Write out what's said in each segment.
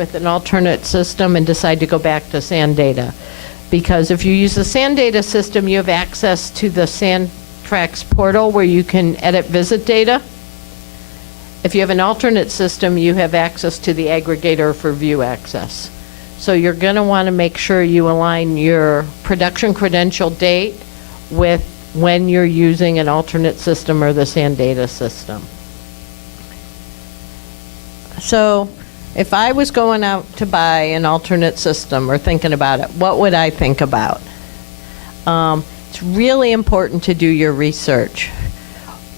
with an alternate system and decide to go back to SAN data. Because if you use the SAN data system, you have access to the SANTRAX portal where you can edit visit data. If you have an alternate system, you have access to the aggregator for view access. So you're going to want to make sure you align your production credential date with when you're using an alternate system or the SAN data system. So if I was going out to buy an alternate system or thinking about it, what would I think about? It's really important to do your research.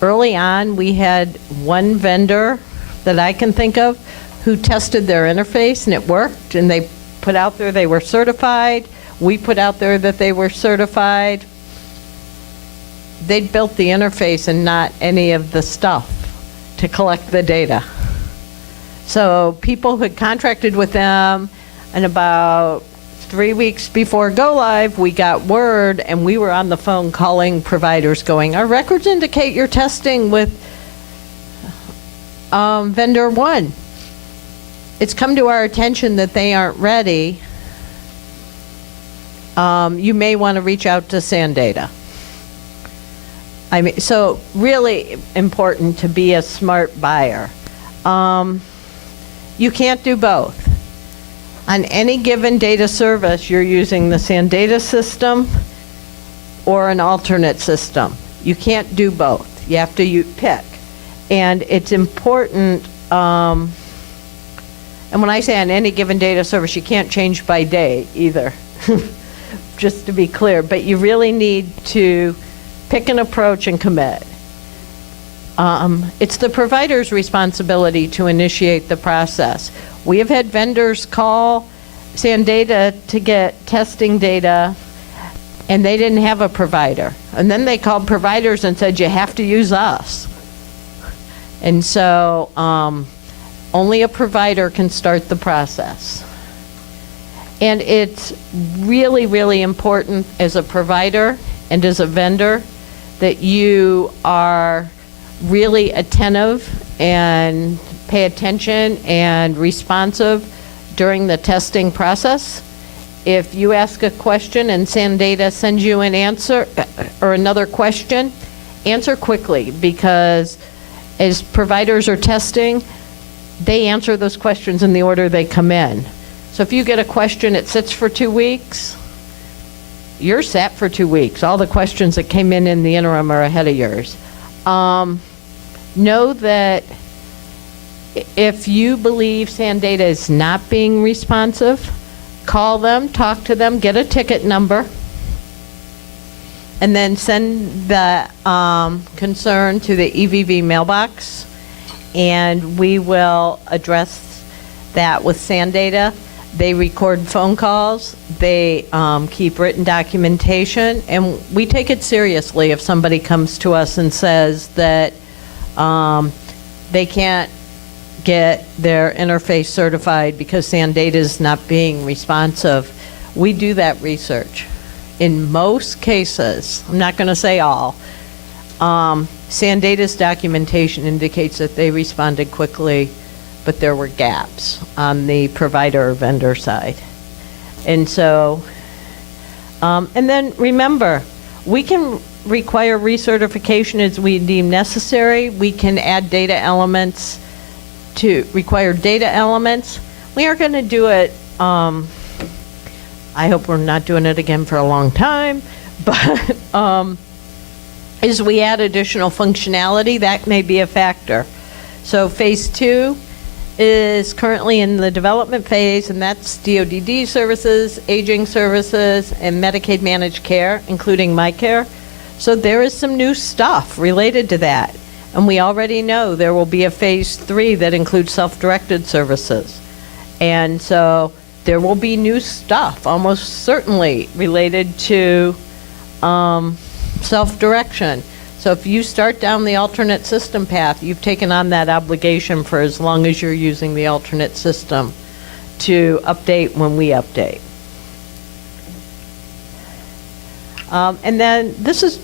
Early on, we had one vendor that I can think of who tested their interface and it worked, and they put out there they were certified. We put out there that they were certified. They'd built the interface and not any of the stuff to collect the data. So people had contracted with them, and about 3 weeks before go live, we got word, and we were on the phone calling providers going, our records indicate you're testing with vendor one. It's come to our attention that they aren't ready. You may want to reach out to SAN data. I mean, so really important to be a smart buyer. You can't do both. On any given data service, you're using the SAN data system or an alternate system. You can't do both. You have to pick. And it's important, and when I say on any given data service, you can't change by day either, just to be clear. But you really need to pick an approach and commit. It's the provider's responsibility to initiate the process. We have had vendors call SAN data to get testing data, and they didn't have a provider. And then they called providers and said, you have to use us. And so only a provider can start the process. And it's really, really important as a provider and as a vendor that you are really attentive and pay attention and responsive during the testing process. If you ask a question and SAN data sends you an answer or another question, answer quickly, because as providers are testing, they answer those questions in the order they come in. So if you get a question, it sits for 2 weeks, you're set for 2 weeks. All the questions that came in the interim are ahead of yours. Know that if you believe SAN data is not being responsive, call them, talk to them, get a ticket number, and then send the concern to the EVV mailbox, and we will address that with SAN data. They record phone calls, they keep written documentation, and we take it seriously if somebody comes to us and says that they can't get their interface certified because SAN data is not being responsive. We do that research. In most cases, I'm not going to say all, SAN data's documentation indicates that they responded quickly, but there were gaps on the provider or vendor side. And so, and then remember, we can require recertification as we deem necessary. We can add data elements to require data elements. We are going to do it, I hope we're not doing it again for a long time, but as we add additional functionality, that may be a factor. So phase 2 is currently in the development phase, and that's DODD services, aging services, and Medicaid managed care, including MyCare. So there is some new stuff related to that. And we already know there will be a phase 3 that includes self-directed services. And so there will be new stuff, almost certainly related to self-direction. So if you start down the alternate system path, you've taken on that obligation for as long as you're using the alternate system to update when we update. And then this is,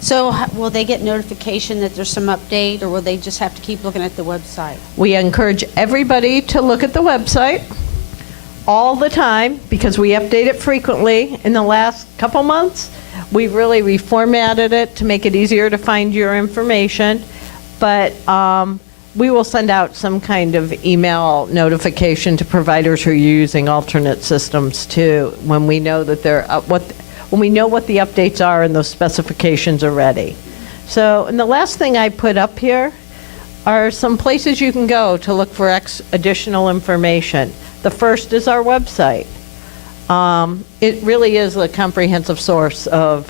So will they get notification that there's some update, or will they just have to keep looking at the website? We encourage everybody to look at the website all the time because we update it frequently. In the last couple months, we've really reformatted it to make it easier to find your information. But we will send out some kind of email notification to providers who are using alternate systems too, when we know that when we know what the updates are and those specifications are ready. So, and the last thing I put up here are some places you can go to look for additional information. The first is our website. It really is a comprehensive source of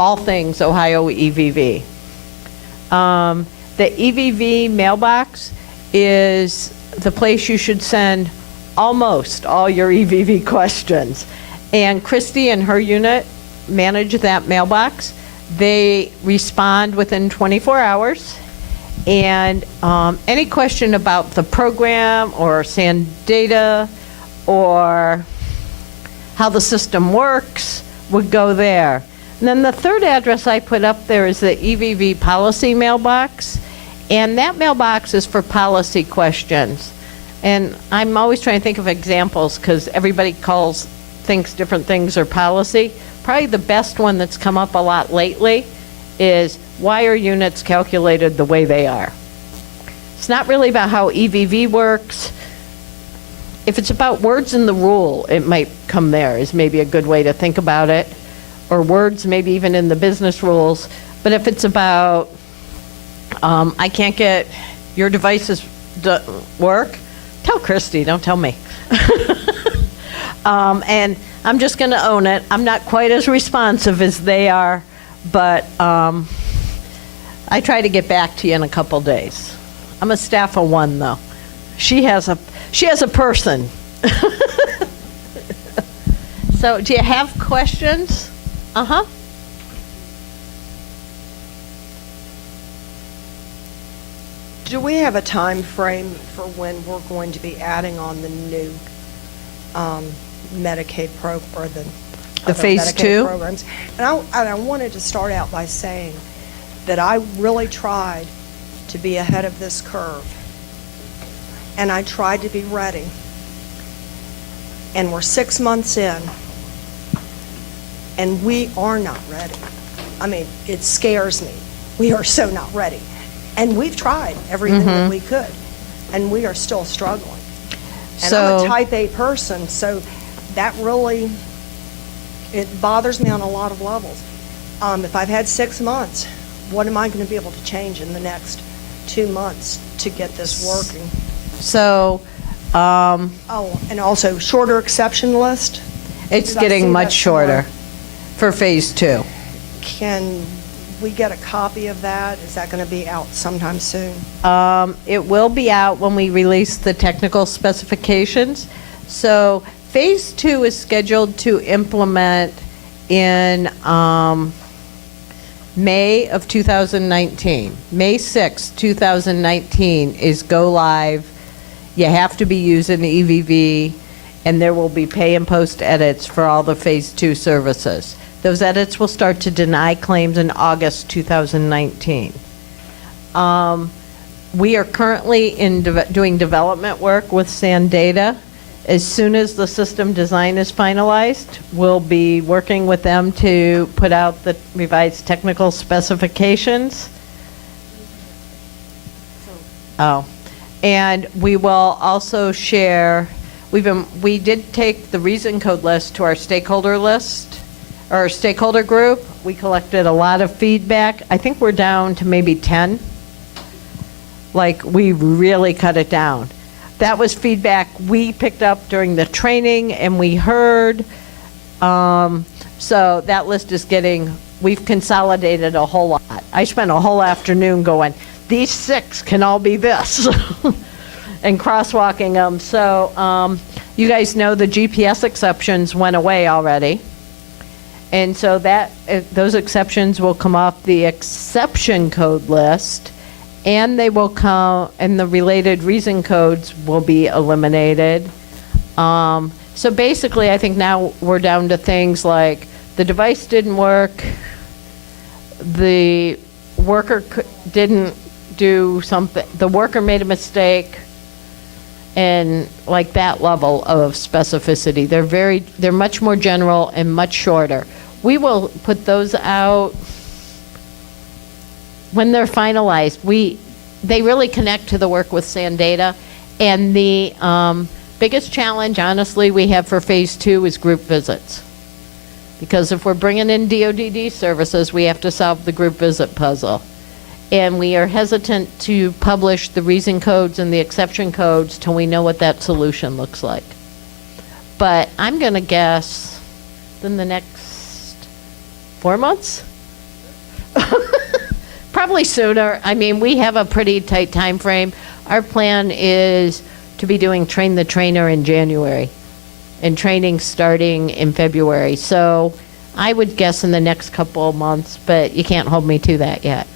all things Ohio EVV. The EVV mailbox is the place you should send almost all your EVV questions. And Christy and her unit manage that mailbox. They respond within 24 hours. And any question about the program or SAN data or how the system works would go there. And then the third address I put up there is the EVV policy mailbox. And that mailbox is for policy questions. And I'm always trying to think of examples because everybody thinks different things are policy. Probably the best one that's come up a lot lately is why are units calculated the way they are? It's not really about how EVV works. If it's about words in the rule, it might come there is maybe a good way to think about it. Or words maybe even in the business rules. But if it's about, I can't get your devices to work, tell Christy, don't tell me. And I'm just going to own it. I'm not quite as responsive as they are, but I try to get back to you in a couple days. I'm a staff of one, though. She has a person. So, do you have questions? Uh-huh. Do we have a time frame for when we're going to be adding on the new Medicaid program, or the other phase Medicaid 2 programs? And I wanted to start out by saying that I really tried to be ahead of this curve, and I tried to be ready. And we're 6 months in, and we are not ready. I mean, it scares me. We are so not ready. And we've tried everything that we could, and we are still struggling. And I'm a type A person, so that really, it bothers me on a lot of levels. If I've had 6 months, what am I going to be able to change in the next 2 months to get this working? So, Oh, and also shorter exception list? it's Because I getting see much that shorter somewhere. for phase 2. Can we get a copy of that? Is that going to be out sometime soon? It will be out when we release the technical specifications. So phase 2 is scheduled to implement in May of 2019. May 6, 2019 is go live. You have to be using EVV, and there will be pay and post edits for all the phase 2 services. Those edits will start to deny claims in August 2019. We are currently doing development work with SAN Data. As soon as the system design is finalized, we'll be working with them to put out the revised technical specifications. Oh, and we will also share, we did take the reason code list to our stakeholder list, or our stakeholder group. We collected a lot of feedback. I think we're down to maybe 10. Like, we really cut it down. That was feedback we picked up during the training and we heard. So that list is we've consolidated a whole lot. I spent a whole afternoon going, these 6 can all be this, and crosswalking them. So you guys know the GPS exceptions went away already. And so those exceptions will come off the exception code list, and they will come, and the related reason codes will be eliminated. So basically, I think now we're down to things like the device didn't work, the worker didn't do something, the worker made a mistake, and like that level of specificity. They're much more general and much shorter. We will put those out when they're finalized. They really connect to the work with Sandata, and the biggest challenge, honestly, we have for phase 2 is group visits. Because if we're bringing in DODD services, we have to solve the group visit puzzle. And we are hesitant to publish the reason codes and the exception codes till we know what that solution looks like. But I'm going to guess in the next 4 months? Probably sooner. I mean, we have a pretty tight time frame. Our plan is to be doing Train the Trainer in January and training starting in February. So I would guess in the next couple of months, but you can't hold me to that yet.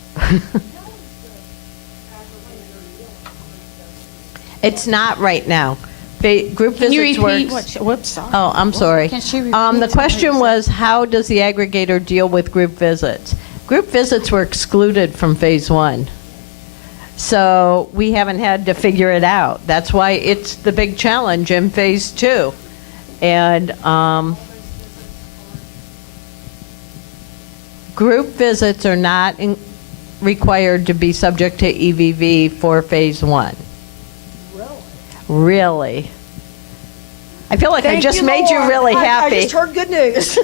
It's not right now. Group Can you visits repeat works. whoops, sorry. Oh, I'm sorry. Can she repeat The what question you was, how does the aggregator deal with group visits? Group visits were excluded from phase 1. So we haven't had to figure it out. That's why it's the big challenge in phase 2. And group visits are not required to be subject to EVV for phase 1. Really? I feel like I Thank just you, made you Lord. really I happy. just heard good news.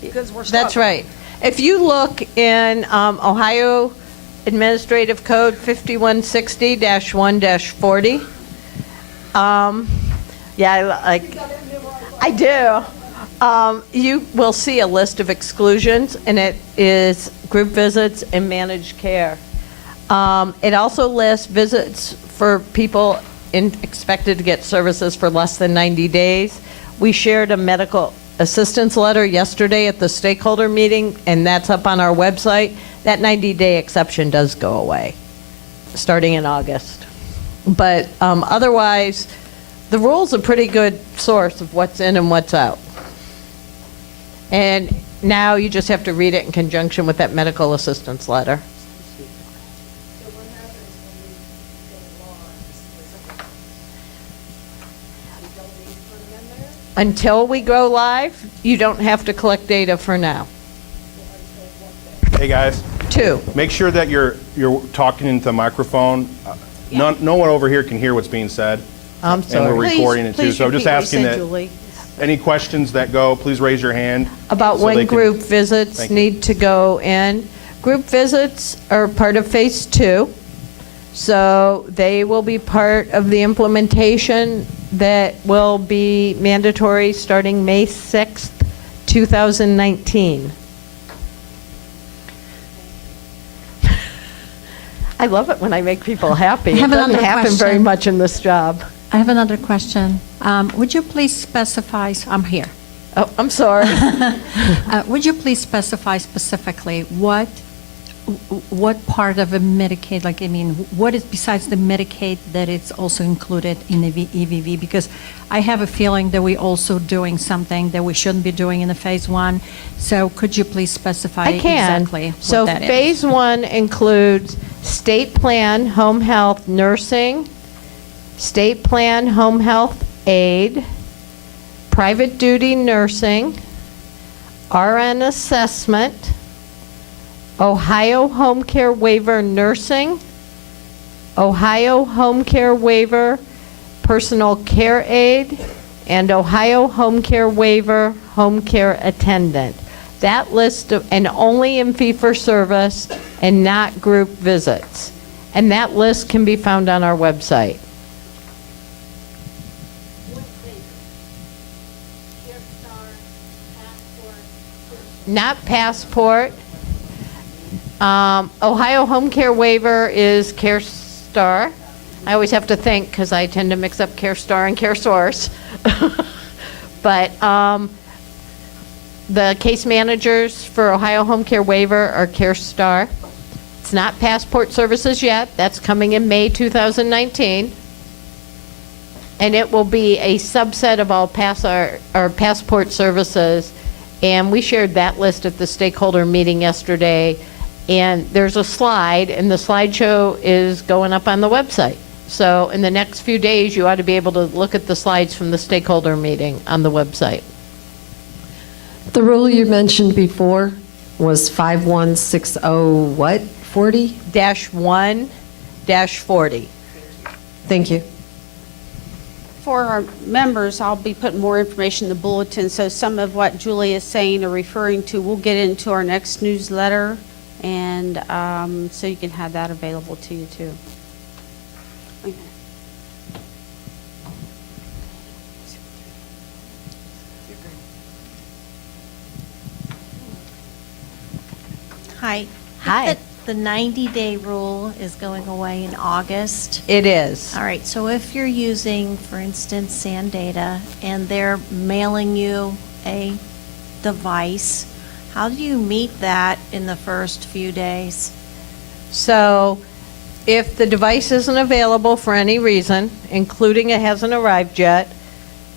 Because we're That's struggling. right. If you look in Ohio Administrative Code 5160-1-40, I do. You will see a list of exclusions, and it is group visits and managed care. It also lists visits for people expected to get services for less than 90 days. We shared a medical assistance letter yesterday at the stakeholder meeting, and that's up on our website. That 90-day exception does go away, starting in August. But otherwise, the rule's a pretty good source of what's in and what's out. And now you just have to read it in conjunction with that medical assistance letter. Until we go live, you don't have to collect data for now. Hey, guys. 2. Make sure that you're talking into the microphone. No one over here can hear what's being said. I'm sorry. And we're recording it too. Please So I'm just repeat what you asking said, that Julie. any questions that go, please raise your hand. About so when they can- group visits Thank you. need to go in. Group visits are part of phase 2, so they will be part of the implementation that will be mandatory starting May 6th, 2019. I love it when I make people happy. I It have doesn't another happen very question. much in this job. I have another question. Would you please specify, I'm here. Oh, I'm sorry. Would you please specify specifically what part of a Medicaid, like, I mean, what is besides the Medicaid that it's also included in the EVV? Because I have a feeling that we're also doing something that we shouldn't be doing in the phase 1. So could you please specify I can. exactly what So that is? phase 1 includes state plan, home health, nursing, state plan, home health aid, private duty nursing, RN assessment, Ohio home care waiver nursing, Ohio home care waiver personal care aid, and Ohio home care waiver home care attendant. That list of, and only in fee-for-service and not group visits. And that list can be found on our website. Not Passport. Ohio home care waiver is CareStar. I always have to think because I tend to mix up CareStar and CareSource. But the case managers for Ohio home care waiver are CareStar. It's not Passport Services yet. That's coming in May 2019. And it will be a subset of all Passport services And we shared that list at the stakeholder meeting yesterday. And there's a slide, and the slideshow is going up on the website. So in the next few days, you ought to be able to look at the slides from the stakeholder meeting on the website. The rule you mentioned before was 5160 what, 40? -1-40. Thank you. For our members, I'll be putting more information in the bulletin, so some of what Julie is saying or referring to, we'll get into our next newsletter, and so you can have that available to you too. Okay. Hi. Hi. The 90-day rule is going away in August. It is. All right, so if you're using, for instance, SanData, and they're mailing you a device, how do you meet that in the first few days? So if the device isn't available for any reason, including it hasn't arrived yet,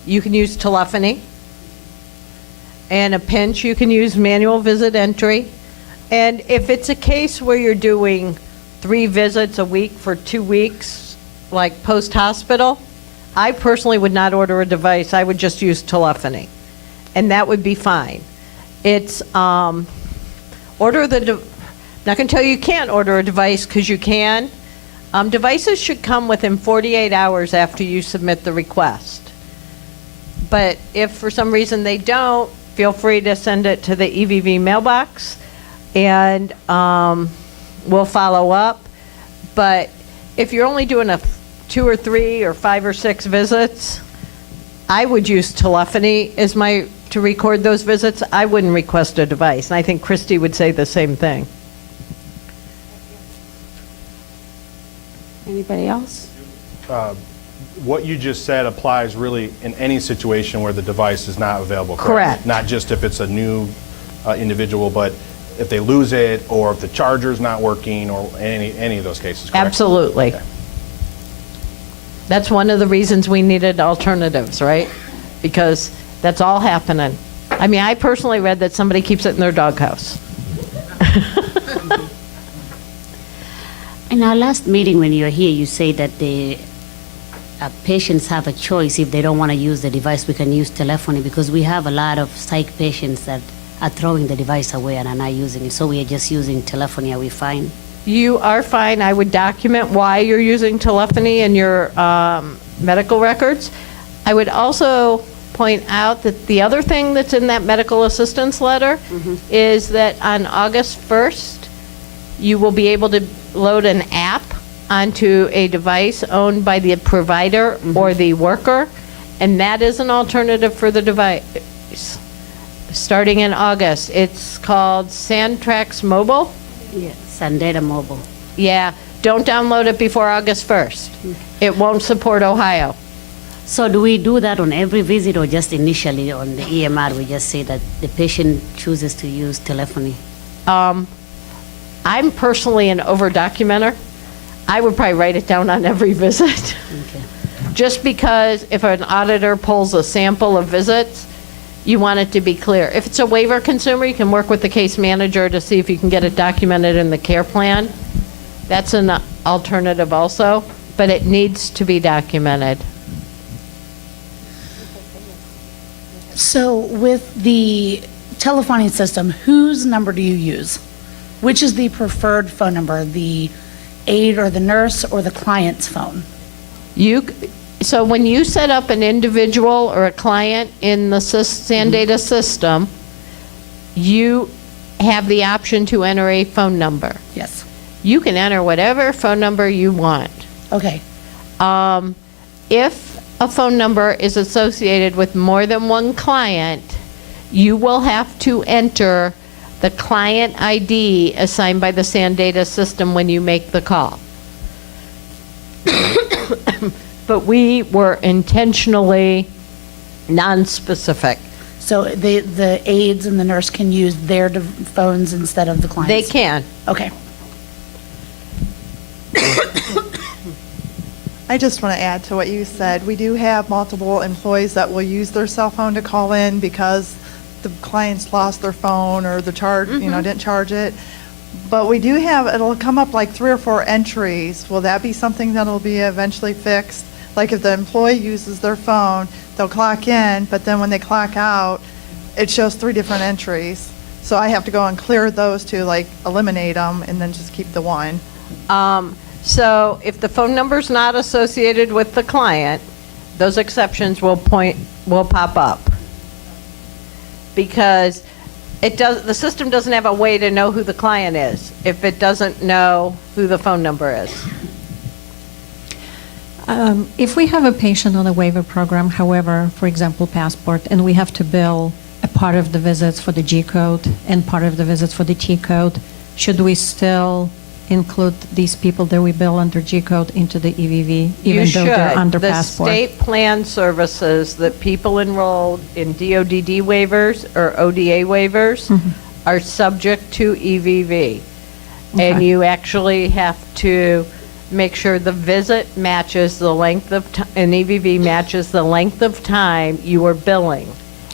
you can use telephony. And a pinch, you can use manual visit entry. And if it's a case where you're doing 3 visits a week for 2 weeks, like post-hospital, I personally would not order a device. I would just use telephony. And that would be fine. It's, not going to tell you can't order a device, because you can. Devices should come within 48 hours after you submit the request. But if for some reason they don't, feel free to send it to the EVV mailbox, and we'll follow up. But if you're only doing 2 or 3 or 5 or 6 visits, I would use telephony to record those visits. I wouldn't request a device, and I think Christy would say the same thing. Anybody else? What you just said applies really in any situation where the device is not available, Correct. Not just if it's a new individual, but if they lose it, or if the charger's not working, or any of those cases, correct? Absolutely. Okay. That's one of the reasons we needed alternatives, right? Because that's all happening. I mean, I personally read that somebody keeps it in their doghouse. In our last meeting, when you were here, you say that the patients have a choice. If they don't want to use the device, we can use telephony, because we have a lot of psych patients that are throwing the device away and are not using it. So we are just using telephony. Are we fine? You are fine. I would document why you're using telephony in your medical records. I would also point out that the other thing that's in that medical assistance letter is that on August 1st, you will be able to load an app onto a device owned by the provider or the worker, and that is an alternative for the device. Starting in August, it's called SandTrax Mobile. Yeah, SanData Mobile. Yeah, don't download it before August 1st. It won't support Ohio. So do we do that on every visit, or just initially on the EMR, we just say that the patient chooses to use telephony? I'm personally an over-documenter. I would probably write it down on every visit. Okay. Just because if an auditor pulls a sample of visits, you want it to be clear. If it's a waiver consumer, you can work with the case manager to see if you can get it documented in the care plan. That's an alternative also, but it needs to be documented. So with the telephony system, whose number do you use? Which is the preferred phone number, the aide or the nurse or the client's phone? So when you set up an individual or a client in the SanData system, you have the option to enter a phone number. Yes. You can enter whatever phone number you want. Okay. If a phone number is associated with more than one client, you will have to enter the client ID assigned by the SanData system when you make the call. But we were intentionally non-specific. So the aides and the nurse can use their phones instead of the client's? They can. Okay. I just want to add to what you said. We do have multiple employees that will use their cell phone to call in because the clients lost their phone or the charge, didn't charge it. But we do have, it'll come up like 3 or 4 entries. Will that be something that'll be eventually fixed? Like if the employee uses their phone, they'll clock in, but then when they clock out, it shows 3 different entries. So I have to go and clear those to like eliminate them and then just keep the one. So if the phone number's not associated with the client, those exceptions will pop up. Because the system doesn't have a way to know who the client is if it doesn't know who the phone number is. If we have a patient on a waiver program, however, for example, Passport, and we have to bill a part of the visits for the G code and part of the visits for the T code, should we still include these people that we bill under G code into the EVV, even though they're under Passport? The state plan services that people enrolled in DODD waivers or ODA waivers are subject to EVV. And you actually have to make sure the visit matches the length of time, and EVV matches the length of time you are billing.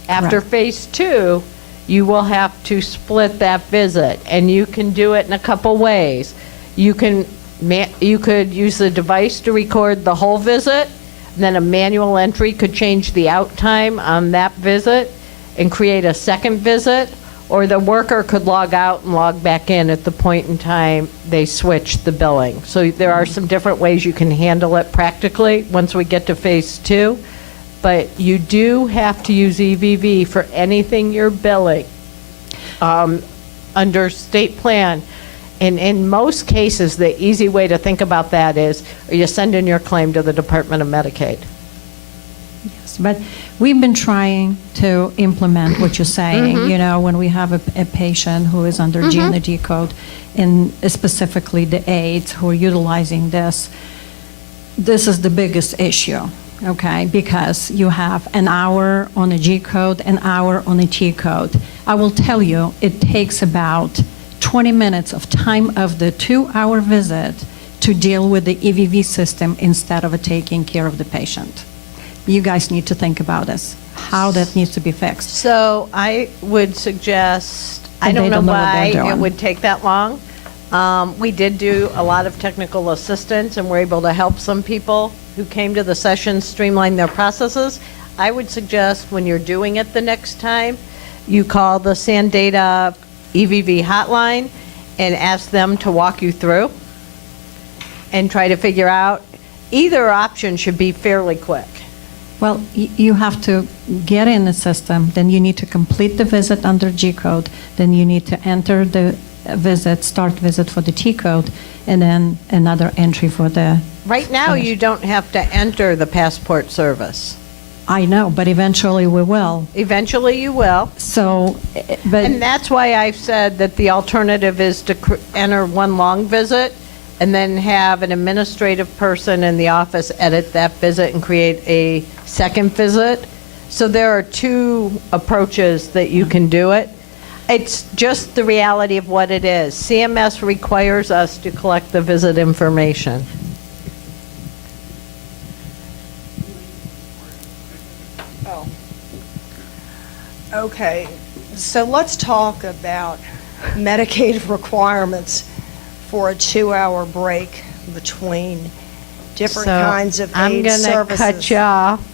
After phase 2, you will have to split that visit, and you can do it in a couple ways. You could use the device to record the whole visit, then a manual entry could change the out time on that visit and create a second visit, or the worker could log out and log back in at the point in time they switch the billing. So there are some different ways you can handle it practically once we get to phase 2. But you do have to use EVV for anything you're billing under state plan. And in most cases, the easy way to think about that is you send in your claim to the Department of Medicaid. Yes, but we've been trying to implement what you're saying, when we have a patient who is under G and the D code, and specifically the aides who are utilizing this. This is the biggest issue. Okay, because you have an hour on a G code, an hour on a T code. I will tell you, it takes about 20 minutes of time of the 2-hour visit to deal with the EVV system instead of taking care of the patient. You guys need to think about this, how that needs to be fixed. So I would suggest, I And don't they know don't know what why they're it doing. would take that long. We did do a lot of technical assistance, and we're able to help some people who came to the session streamline their processes. I would suggest when you're doing it the next time, you call the SanData EVV hotline and ask them to walk you through and try to figure out. Either option should be fairly quick. Well, you have to get in the system, then you need to complete the visit under G code, then you need to enter the start visit for the T code, and then another entry for the... Right now, you don't have to enter the Passport service. I know, but eventually we will. Eventually you will. So, but... And that's why I've said that the alternative is to enter one long visit and then have an administrative person in the office edit that visit and create a second visit. So there are 2 approaches that you can do it. It's just the reality of what it is. CMS requires us to collect the visit information. Oh. Okay, so let's talk about Medicaid requirements for a 2-hour break between different kinds of aid services. I'm going to cut you off.